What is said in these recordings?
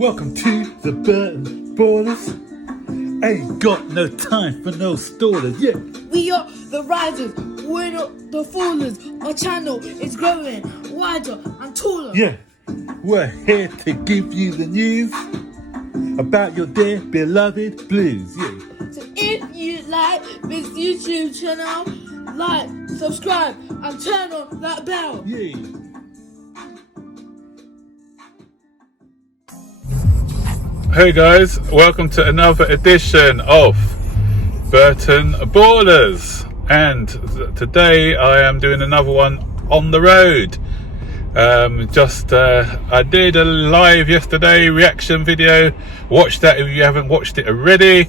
Welcome to the Burton Ballers. Ain't got no time for no stallers, yeah. We are the risers, we're not the fallers. Our channel is growing wider and taller. Yeah, we're here to give you the news about your dear beloved Blues, yeah. So if you like this YouTube channel, like, subscribe and turn on that bell. Yeah. Hey guys, welcome to another edition of Burton Ballers, and today I am doing another one on the road. I did a live yesterday reaction video. Watch that if you haven't watched it already.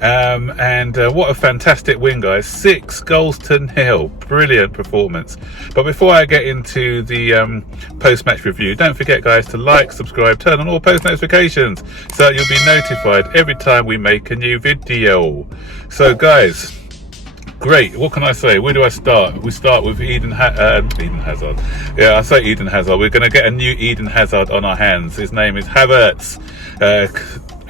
And what a fantastic win, guys. 6-0. Brilliant performance. But before I get into the post-match review, don't forget, guys, to like, subscribe, turn on all post notifications so that you'll be notified every time we make a new video. So guys, great. What can I say? Where do I start? We start with Eden Hazard. Yeah, I say Eden Hazard. We're going to get a new Eden Hazard on our hands. His name is Havertz.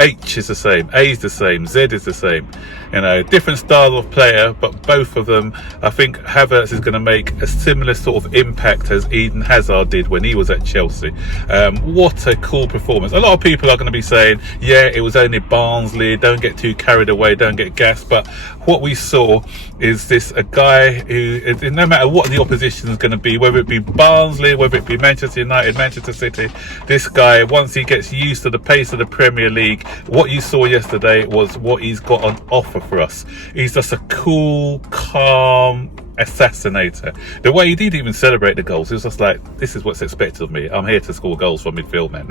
H is the same, A is the same, Z is the same. You know, different style of player, but both of them, I think Havertz is going to make a similar sort of impact as Eden Hazard did when he was at Chelsea. What a cool performance. A lot of people are going to be saying, yeah, it was only Barnsley, don't get too carried away, don't get gassed. But what we saw is a guy who, no matter what the opposition is going to be, whether it be Barnsley, whether it be Manchester United, Manchester City, this guy, once he gets used to the pace of the Premier League, what you saw yesterday was what he's got on offer for us. He's just a cool, calm assassinator. The way he didn't even celebrate the goals, it was just like, this is what's expected of me. I'm here to score goals from midfield, man.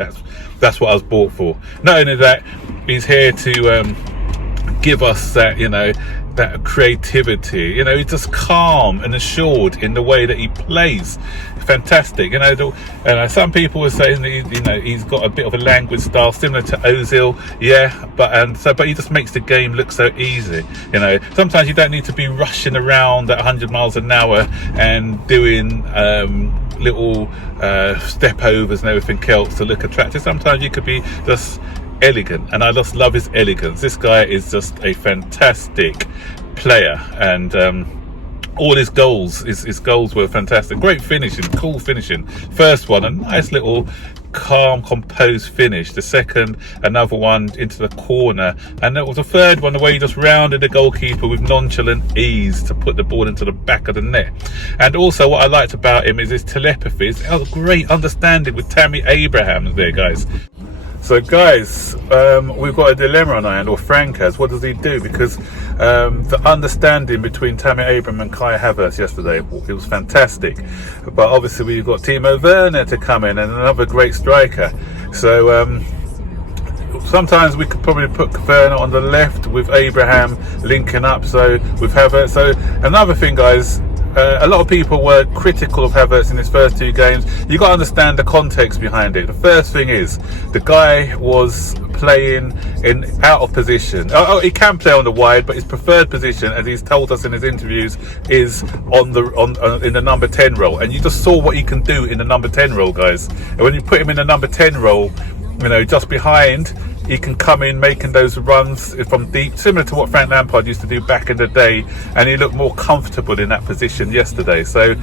That's what I was bought for. Not only that, he's here to give us that, you know, that creativity. You know, he's just calm and assured in the way that he plays. Fantastic. You know, some people were saying that he's got a bit of a languid style similar to Ozil. Yeah, but he just makes the game look so easy. You know, sometimes you don't need to be rushing around at 100 miles an hour and doing little step overs and everything else to look attractive. Sometimes you could be just elegant, and I just love his elegance. This guy is just a fantastic player, and all his goals were fantastic. Great finishing, cool finishing. First one, a nice little calm, composed finish. The second, another one into the corner, and that was the third one, the way he just rounded the goalkeeper with nonchalant ease to put the ball into the back of the net. And also what I liked about him is his telepathies. A great understanding with Tammy Abraham there, guys. So guys, we've got a dilemma on our hand, or Frank has. What does he do? Because the understanding between Tammy Abraham and Kai Havertz yesterday, it was fantastic. But obviously we've got Timo Werner to come in, and another great striker. So sometimes we could probably put Werner on the left with Abraham linking up, so with Havertz. So another thing, guys, a lot of people were critical of Havertz in his first 2 games. You got to understand the context behind it. The first thing is the guy was playing out of position. He can play on the wide, but his preferred position, as he's told us in his interviews, is in the number 10 role. And you just saw what he can do in the number 10 role, guys. And when you put him in the number 10 role, you know, just behind, he can come in making those runs from deep, similar to what Frank Lampard used to do back in the day, and he looked more comfortable in that position yesterday. So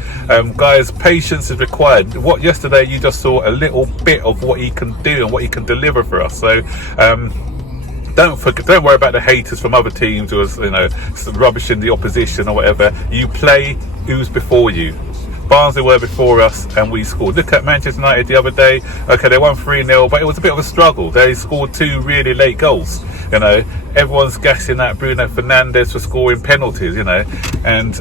guys, patience is required. What yesterday you just saw a little bit of what he can do and what he can deliver for us. So don't worry about the haters from other teams who are, you know, rubbishing the opposition or whatever. You play who's before you. Barnsley were before us and we scored. Look at Manchester United the other day. Okay, they won 3-0, but it was a bit of a struggle. They scored 2 really late goals. You know, everyone's gassing at Bruno Fernandes for scoring penalties, you know, and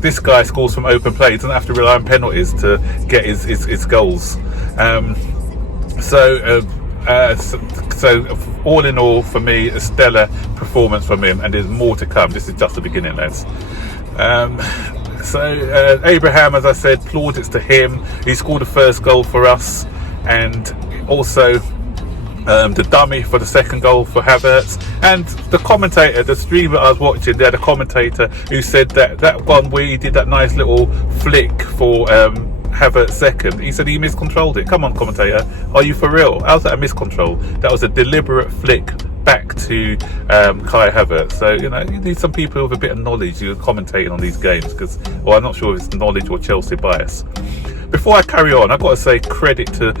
this guy scores from open play. He doesn't have to rely on penalties to get his goals. So all in all, for me, a stellar performance from him, and there's more to come. This is just the beginning, lads. So Abraham, as I said, plaudits to him. He scored the first goal for us, and also the dummy for the second goal for Havertz. And the commentator, the streamer I was watching, they had a commentator who said that one where he did that nice little flick for Havertz second, he said he miscontrolled it. Come on, commentator, are you for real? How's that a miscontrol? That was a deliberate flick back to Kai Havertz. So, you know, you need some people with a bit of knowledge who are commentating on these games, because, well, I'm not sure if it's knowledge or Chelsea bias. Before I carry on, I've got to say credit to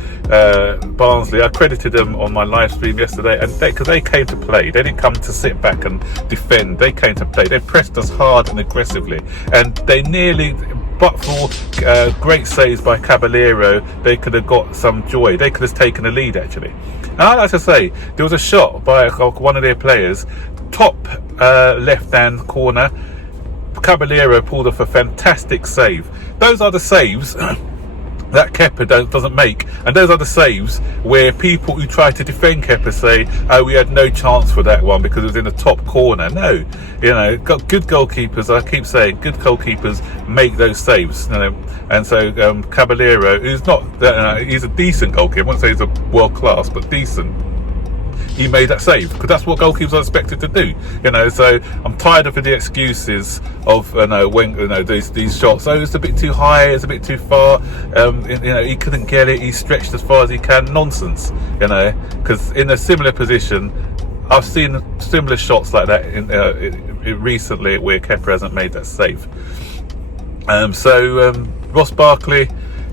Barnsley. I credited them on my live stream yesterday, and because they came to play. They didn't come to sit back and defend. They came to play. They pressed us hard and aggressively, and they nearly, but for great saves by Caballero, they could have got some joy. They could have taken a lead, actually. And I like to say, there was a shot by one of their players, top left-hand corner. Caballero pulled off a fantastic save. Those are the saves that Kepa doesn't make, and those are the saves where people who try to defend Kepa say, oh, we had no chance for that one because it was in the top corner. No, you know, good goalkeepers, I keep saying, good goalkeepers make those saves, you know. And so Caballero, who's not he's a decent goalkeeper, I won't say he's a world class, but decent, he made that save, because that's what goalkeepers are expected to do, you know. So I'm tired of the excuses of these shots. Oh, it's a bit too high, it's a bit too far. You know, he couldn't get it. He stretched as far as he can. Nonsense, you know. Because in a similar position, I've seen similar shots like that recently where Kepa hasn't made that save. Ross Barkley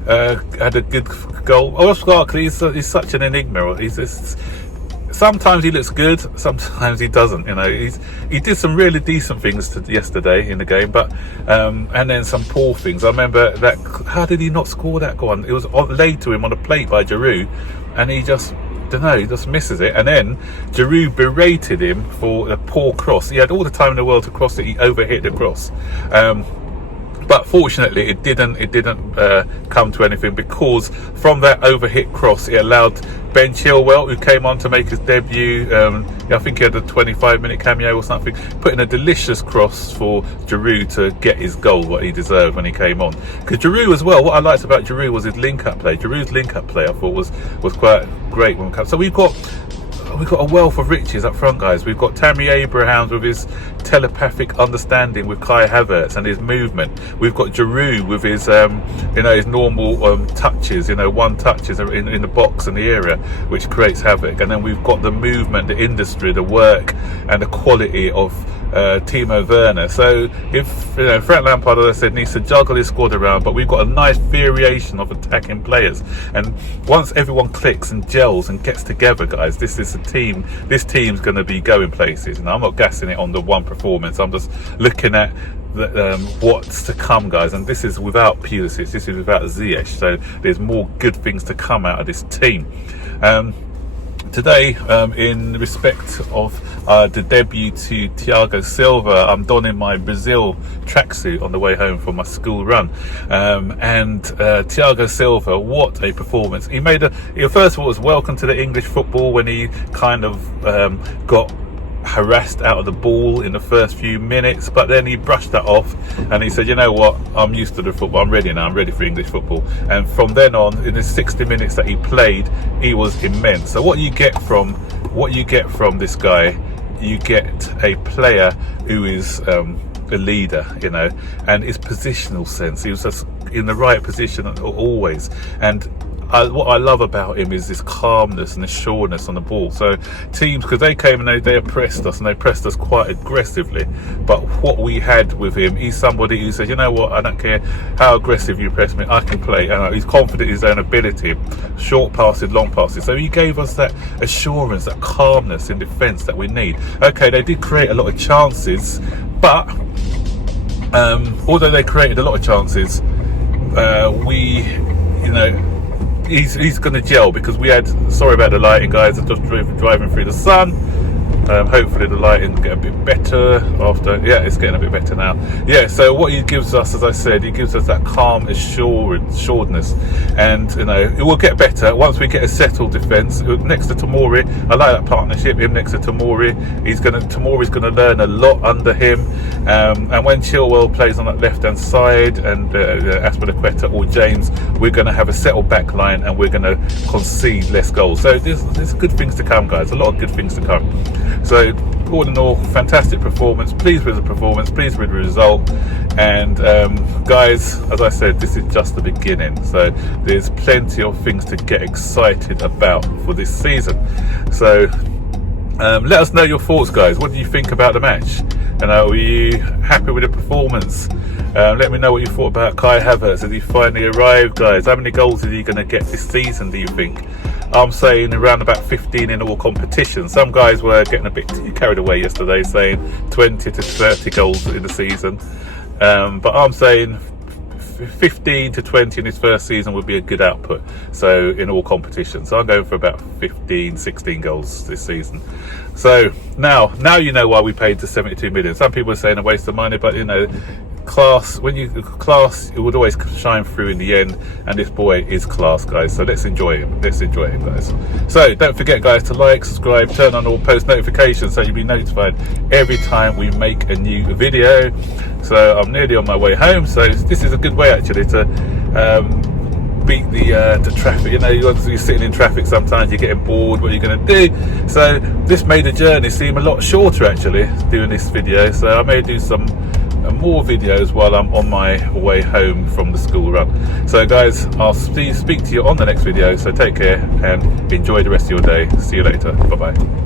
had a good goal. Ross Barkley is such an enigma. Sometimes he looks good, sometimes he doesn't. You know, he did some really decent things yesterday in the game, but and then some poor things. I remember that. How did he not score that goal? It was laid to him on a plate by Giroud, and he just, he just misses it. And then Giroud berated him for a poor cross. He had all the time in the world to cross it. He overhit the cross. But fortunately, it didn't come to anything, because from that overhit cross, it allowed Ben Chilwell, who came on to make his debut, I think he had a 25-minute cameo or something, put in a delicious cross for Giroud to get his goal, what he deserved when he came on. Because Giroud as well, what I liked about Giroud was his link-up play. Giroud's link-up play, I thought, was quite great when it comes. So we've got a wealth of riches up front, guys. We've got Tammy Abrahams with his telepathic understanding with Kai Havertz and his movement. We've got Giroud with his his normal touches, one touches in the box and the area, which creates havoc. And then we've got the movement, the industry, the work and the quality of Timo Werner. So if Frank Lampard, as I said, needs to juggle his squad around, but we've got a nice variation of attacking players. And once everyone clicks and gels and gets together, guys, this is a team. This team's going to be going places. And I'm not gassing it on the one performance. I'm just looking at what's to come, guys. And this is without Pulisic. This is without Ziyech. So there's more good things to come out of this team. Today, in respect of the debut to Thiago Silva, I'm donning my Brazil tracksuit on the way home from my school run. And Thiago Silva, what a performance. He first of all, was welcome to the English football when he kind of got harassed out of the ball in the first few minutes, but then he brushed that off and he said, you know what, I'm used to the football, I'm ready now, I'm ready for English football. And from then on, in the 60 minutes that he played, he was immense. So what you get from this guy, you get a player who is a leader, and his positional sense. He was just in the right position always. And what I love about him is this calmness and this sureness on the ball. So teams, because they came and they oppressed us, and they pressed us quite aggressively, but what we had with him, he's somebody who said, you know what, I don't care how aggressive you press me, I can play. And he's confident in his own ability, short passes, long passes. So he gave us that assurance, that calmness in defence that we need. Okay, they did create a lot of chances, but although they created a lot of chances, he's going to gel, because we had, sorry about the lighting, guys, I'm just driving through the sun. Hopefully the lighting will get a bit better after. Yeah, it's getting a bit better now. Yeah, so what he gives us, as I said, he gives us that calm assuredness, and it will get better once we get a settled defence next to Tomori. I like that partnership, him next to Tomori. Tomori's going to learn a lot under him, and when Chilwell plays on that left hand side, and Aspilicueta or James, we're going to have a settled back line, and we're going to concede less goals. So there's good things to come, guys, a lot of good things to come. So all in all, fantastic performance. Pleased with the performance, pleased with the result. And guys, as I said, this is just the beginning, so there's plenty of things to get excited about for this season. So let us know your thoughts, guys. What do you think about the match? Were you happy with the performance? Let me know what you thought about Kai Havertz. Has he finally arrived, guys? How many goals is he going to get this season, do you think? I'm saying around about 15 in all competitions. Some guys were getting a bit carried away yesterday, saying 20 to 30 goals in the season. But I'm saying 15 to 20 in his first season would be a good output, so in all competitions. So I'm going for about 15, 16 goals this season. So now you know why we paid the 72 million. Some people are saying a waste of money, but you know, class, it would always shine through in the end, and this boy is class, guys. So let's enjoy him, guys. So don't forget, guys, to like, subscribe, turn on all post notifications so you'll be notified every time we make a new video. So I'm nearly on my way home, so this is a good way actually to beat the traffic. You know, you're sitting in traffic, sometimes you're getting bored, what are you going to do? So this made the journey seem a lot shorter actually, doing this video. So I may do some more videos while I'm on my way home from the school run. So guys, I'll speak to you on the next video, so take care and enjoy the rest of your day. See you later. Bye bye.